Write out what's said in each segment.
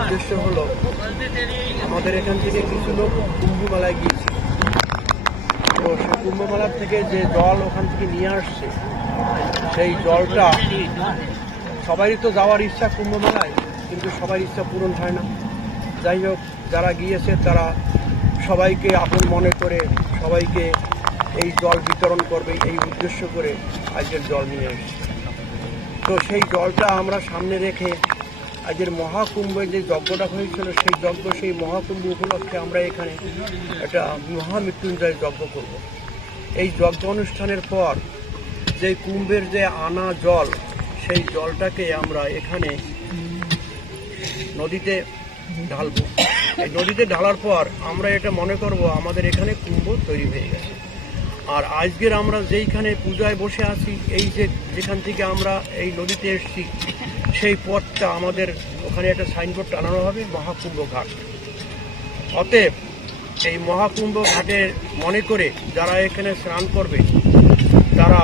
উদ্দেশ্য হলো আমাদের এখান থেকে কিছু লোক কুম্ভ মেলায় গিয়েছে। তো সেই কুম্ভ মেলার থেকে যে জল ওখান থেকে নিয়ে আসছে, সেই জলটা সবারই তো যাওয়ার ইচ্ছা কুম্ভ মেলায়, কিন্তু সবার ইচ্ছা পূরণ হয় না। যাই হোক, যারা গিয়েছে তারা সবাইকে আপন মনে করে সবাইকে এই জল বিতরণ করবে এই উদ্দেশ্য করে আজকের জল নিয়ে এসেছে। তো সেই জলটা আমরা সামনে রেখে আজকের মহাকুম্ভের যে যজ্ঞটা হয়েছিল, সেই যজ্ঞ, সেই মহাকুম্ভ উপলক্ষে আমরা এখানে একটা মহামৃত্যুঞ্জয় যজ্ঞ করব। এই যজ্ঞ অনুষ্ঠানের পর যে কুম্ভের যে আনা জল, সেই জলটাকে আমরা এখানে নদীতে ঢালব। এই নদীতে ঢালার পর আমরা এটা মনে করব আমাদের এখানে কুম্ভ তৈরি হয়ে গেছে। আর আজকের আমরা যেইখানে পূজায় বসে আছি, এই যেখান থেকে আমরা এই নদীতে এসেছি, সেই পথটা আমাদের ওখানে একটা সাইনবোর্ড টানানো হবে, মহাকুম্ভ ঘাট। অতএব এই মহাকুম্ভ ঘাটের মনে করে যারা এখানে স্নান করবে, তারা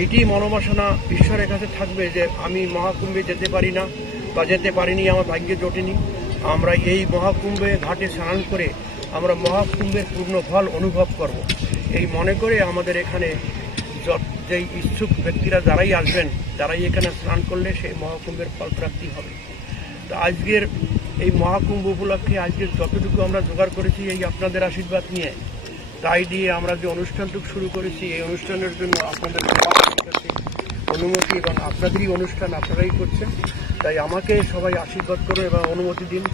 এইটি মনোবাসনা ঈশ্বরের কাছে থাকবে যে আমি মহাকুম্ভে যেতে পারি না বা যেতে পারিনি, আমার ভাগ্যে জোটেনি। আমরা এই মহাকুম্ভে ঘাটে স্নান করে আমরা মহাকুম্ভের পূর্ণ ফল অনুভব করব। এই মনে করে আমাদের এখানে যেই ইচ্ছুক ব্যক্তিরা যারাই আসবেন, তারাই এখানে স্নান করলে সেই মহাকুম্ভের ফল প্রাপ্তি হবে। তো আজকের এই মহাকুম্ভ উপলক্ষে আজকের যতটুকু আমরা জোগাড় করেছি, এই আপনাদের আশীর্বাদ নিয়ে, তাই দিয়ে আমরা যে অনুষ্ঠানটুকু শুরু করেছি, এই অনুষ্ঠানের জন্য আপনাদের অনুমতি এবং আপনাদেরই অনুষ্ঠান আপনারাই করছেন, তাই আমাকে সবাই আশীর্বাদ করো এবং অনুমতি দিন।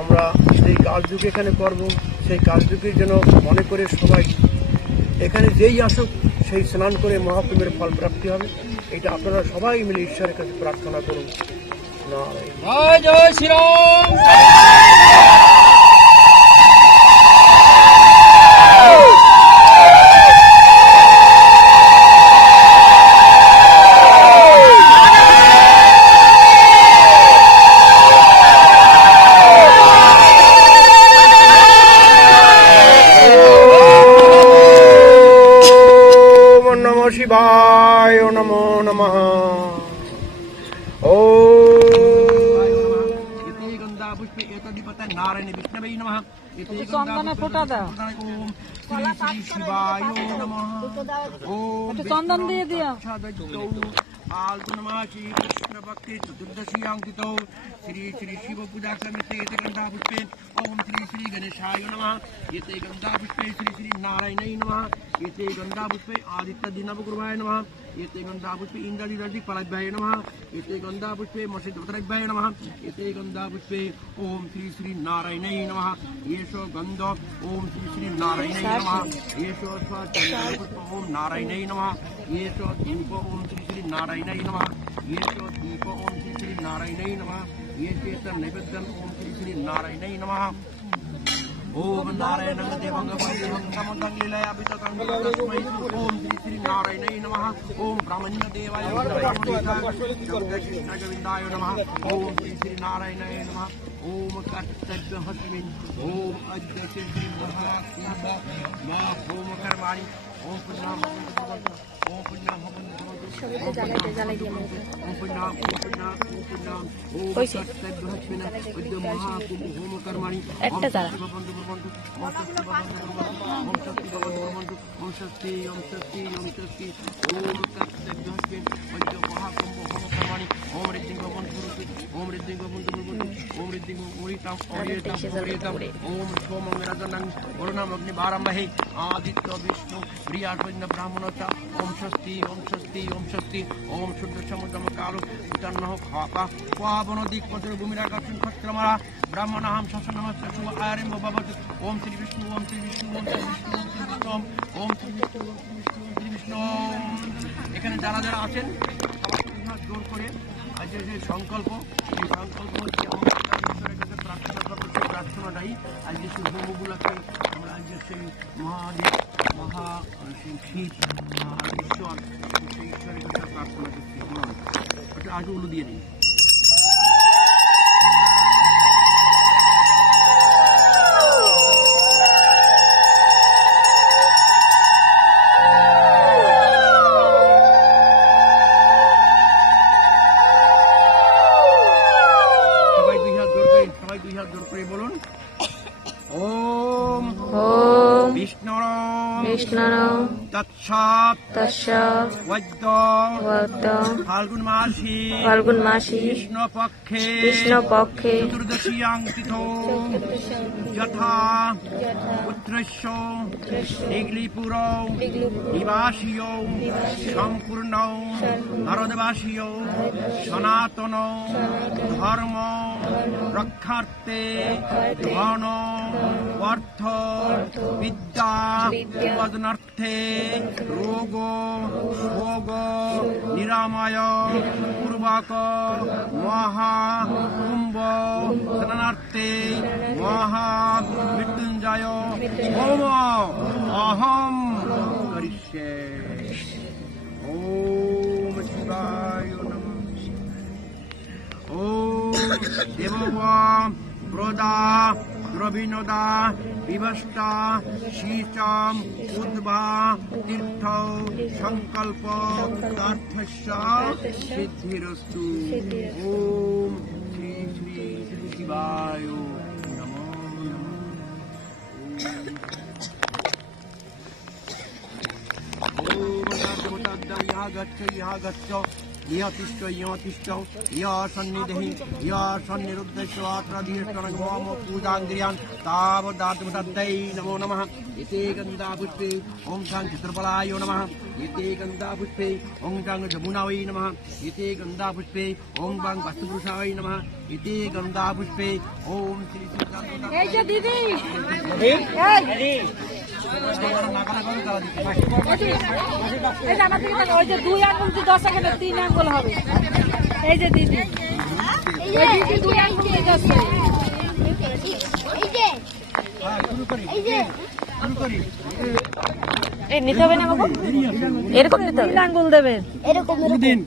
আমরা যেই কাজযুগ এখানে করব, সেই কাজযুগের যেন মনে করে সবাই এখানে যেই আসুক সেই স্নান করে মহাকুম্ভের ফল প্রাপ্তি হবে। এটা আপনারা সবাই মিলে ঈশ্বরের কাছে প্রার্থনা করুন। জয় শ্রীরাম। শিবায় নমো নমঃ। नारायण विष्णवे नमः। चंदन फोटा दाओ। ओम श्री श्री शिवाय नमः। ओम चंदन दे दिया। आल्तुनमासी कृष्ण भक्ति चतुर्दशीयां तिथौ श्री श्री शिव पूजा समिते एते गंधा पुष्पे ओम श्री श्री गणेशाय नमः। एते गंधा पुष्पे श्री श्री नारायणाय नमः। एते गंधा पुष्पे आदित्य दिनवगुरुवाय नमः। एते गंधा पुष्पे इंद्रादिदर्शि फलाभ्याय नमः। एते गंधा पुष्पे मसिद्धवत्राभ्याय नमः। एते गंधा पुष्पे ओम श्री श्री नारायणाय नमः। येषो गंध ओम श्री श्री नारायणाय नमः। येषो स्वाचन्द्र ओम नारायणाय नमः। येषो दीप ओम श्री श्री नारायणाय नमः। येषो दीप ओम श्री श्री नारायणाय नमः। येषेत नैवेद्यं ओम श्री श्री नारायणाय नमः। ओम नारायण देवं समदं लीलया विततं तस्मै ओम श्री श्री नारायणाय नमः। ओम ब्रह्मण्य देवाय कृष्णगोविन्दाय नमः। ओम श्री श्री नारायणाय नमः। ओम कर्तव्यहस्मिन् ओम अद्य श्री महाकुम्भ होम कर्माणि ओम पुण्यं ओम पुण्यं সবাইকে জ্বালাইতে জ্বালাই দিয়ে মরে ओम पुण्यं ओम कर्तव्यहस्मिन् अद्य महाकुम्भ होम कर्माणि একটা জ্বালা ओम शक्ति ओम शक्ति ओम शक्ति ओम कर्तव्यहस्मिन् अद्य महाकुम्भ होम कर्माणि ओम ऋद्धिं भवन्तु ओम ऋद्धिं भवन्तु ओम ऋद्धिं ओरितं ओम सोमंगराजनं वरुणमग्नि वारमहे आदित्य विष्णु प्रियासन्न ब्राह्मणता ओम स्वस्ति ओम स्वस्ति ओम स्वस्ति ओम शुद्ध समुद्रम कालो तन्नः खापा पावन दिक्पत्र भूमिराकाशं खत्रमरा ब्राह्मणाहं शशनमस्य शुभ आरंभ भवतु ओम श्री विष्णु ओम श्री विष्णु ओम श्री विष्णु ओम श्री विष्णु ओम श्री विष्णु ओम श्री विष्णु। এখানে যারা যারা আছেন সবাই জোর করে আজকে যে সংকল্প, এই সংকল্প হচ্ছে আমরা ঈশ্বরের কাছে প্রার্থনা করবো। সেই প্রার্থনাটাই আজকে শুভ উপলক্ষে আমরা আজকে সেই মহাদেব সেই শিব ঈশ্বর, সেই ঈশ্বরের কাছে প্রার্থনা করছি। ওটা আগে উলু দিয়ে নিই। সবাই দুই হাত জোর হাত জোর করে বলুন। ওম ওম বিষ্ণুর তৎসৎ বৈদ্য ফাল্গুন মাসি কৃষ্ণপক্ষে চতুর্দশীয়াং তিথৌ যথা পুত্রস্য নিগলিপুর নিবাসীয় সম্পূর্ণ ভারতবাসীয় সনাতন ধর্ম রক্ষার্থে ধন অর্থ বিদ্যা উপার্জনার্থে রোগ ভোগ নিরাময় পূর্বক মহা কুম্ভ স্নানার্থে মহা মৃত্যুঞ্জয় হোম অহম করিষ্যে। ওম শিবায় নমঃ। ওম দেববা প্রদা দ্রবিণদা বিভষ্টা শীচম উদ্ভা তীর্থ সংকল্প অর্থস্য সিদ্ধিরস্তু। ওম শ্রী শ্রী শিবায় নমো নমঃ। ওম তদ্দং ইহা গচ্ছ ইহা তিষ্ঠ ইহা সন্নিধি ইহা সন্নিরুদ্ধস্য আত্রাধীষ্টনগম পূজাঙ্গিরিয়ান তাবদাত্মতদ্दै নমো নমঃ। এতে গন্ধা পুষ্পে ওং শাং চিত্রপলায় নমঃ। এতে গন্ধা পুষ্পে ওং শাং যমুনায় নমঃ। এতে গন্ধা পুষ্পে ওং বাং বাস্তুপুরুষায় নমঃ। এতে গন্ধা পুষ্পে ওম শ্রী এই যে দিদি এই যে আমার দিকে তাকাও, ওই যে 2 আঙ্গুল দিয়ে 10 সেকেন্ডে 3 আঙ্গুল হবে। এই যে দিদি এই দিদি 2 আঙ্গুল দিয়ে 10 সেকেন্ড। এই নিতে হবে না বাবু, এরকম নিতে হবে। 3 আঙ্গুল দেবেন এরকম দিন।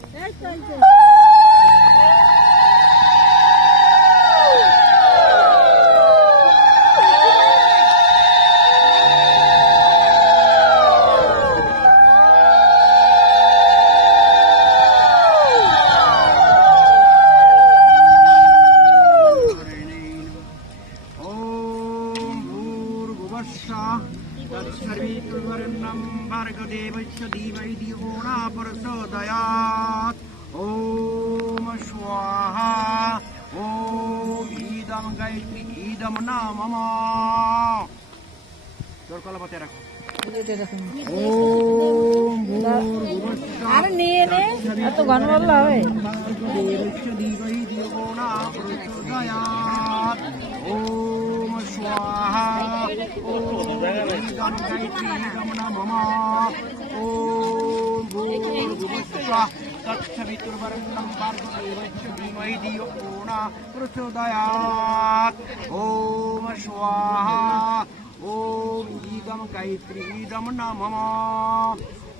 भर्गदेवस्य धीमहि धियो न प्रचोदयात्। ओम स्वाहा। ओम इदं गायत्री इदं न मम। जोर कला बते रखो। ओम भूर्भुवस्सुः আরে নিয়ে নে, এত ঘন বললে হবে। भर्गदेवस्य धीमहि धियो न प्रचोदयात्। ओम स्वाहा। ओम इदं गायत्री इदं न मम। ओम भूर्भुवस्सुः तत्सवितुर्वरेण्यं भर्गदेवस्य धीमहि धियो न प्रचोदयात्। ओम स्वाहा। ओम इदं गायत्री इदं न मम।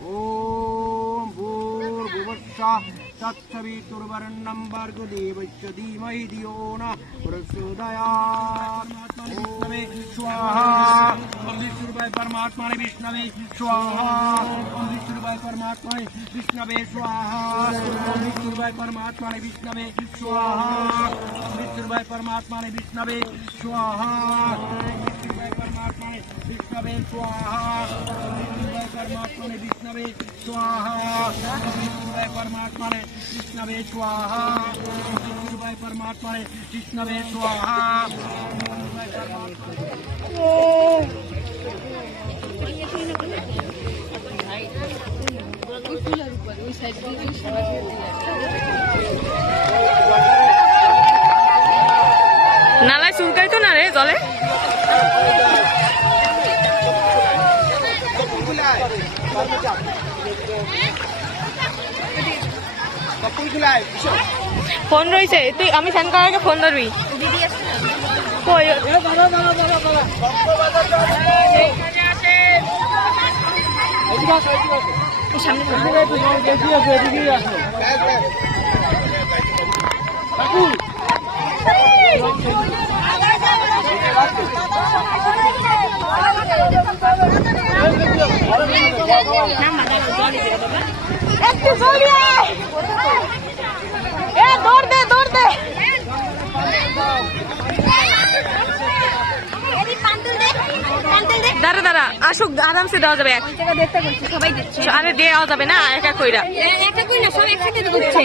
ओम भूर्भुवस्सुः तत्सवितुर्वरेण्यं भर्गदेवस्य धीमहि धियो न प्रचोदयात्। ओम स्वाहा। ओम विष्णुर्वाय परमात्मने विष्णवे स्वाहा। ओम विष्णुर्वाय परमात्मने विष्णवे स्वाहा। ओम विष्णुर्वाय परमात्मने विष्णवे स्वाहा। ओम विष्णुर्वाय परमात्मने विष्णवे स्वाहा। विष्णुर्वाय परमात्मने विष्णवे स्वाहा। विष्णुर्वाय परमात्मने विष्णवे स्वाहा। विष्णुर्वाय परमात्मने विष्णवे स्वाहा। विष्णुर्वाय परमात्मने विष्णवे स्वाहा। নালায় চুলকাই তো না রে জলে। ফোন রয়েছে তুই, আমি ফ্যান করার আগে ফোন ধরবি। কই একটু জলদি আয়। এ দৌড় দে দৌড় দে। দাঁড়া দাঁড়া আসুক, আরামসে দেওয়া যাবে এক। ওই জায়গা দেখতে বলছি, সবাই দিচ্ছে। আরে দেওয়া যাবে না একা কইরা। একটা কই না, সব একসাথে তো দিচ্ছে।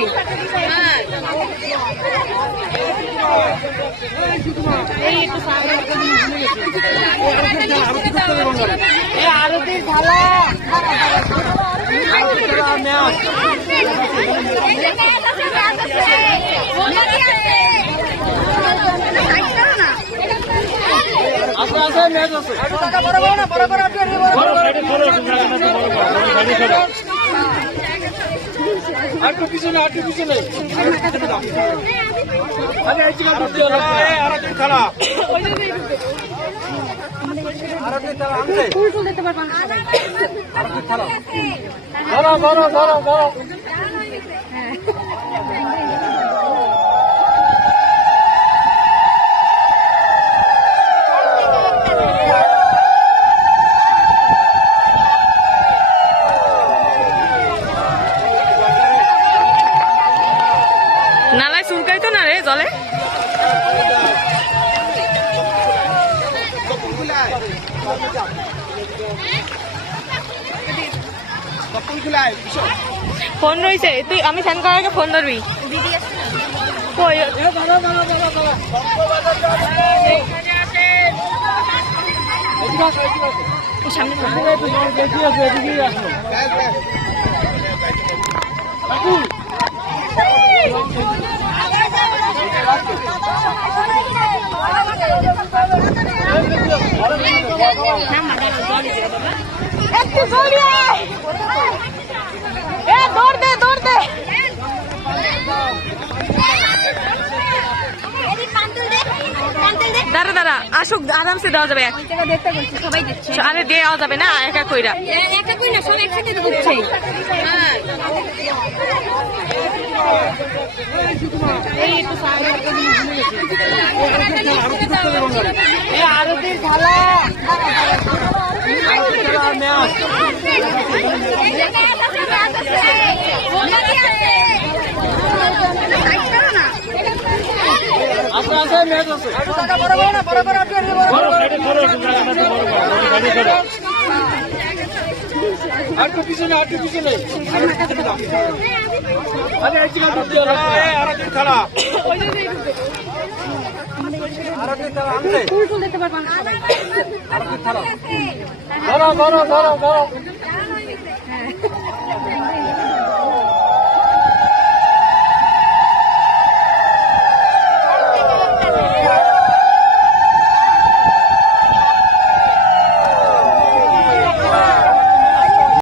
এই একটু সামনে এই আরতির ঢালা আটটু পিছনে ফুল টুল দিতে পারবেন ধরো নালায় চুলকাই তো না রে জলে। ফোন রয়েছে, তুই আমি স্নান করার আগে ফোন ধরবি। কই সামনে একটু জলদি আয়। দৌড় দে দৌড় দে। দাঁড়া দাঁড়া আসুক, আরামসে দেওয়া যাবে এক। ওই জায়গা দেখতে বলছি, সবাই দিচ্ছে। আরে দেওয়া যাবে না একা কইরা। একটা কই না, সব একসাথে তো দিচ্ছে। এই একটু সামনে এই আরতির ঢালা আটটু পিছনে ফুল টুল দিতে পারবেন ধরো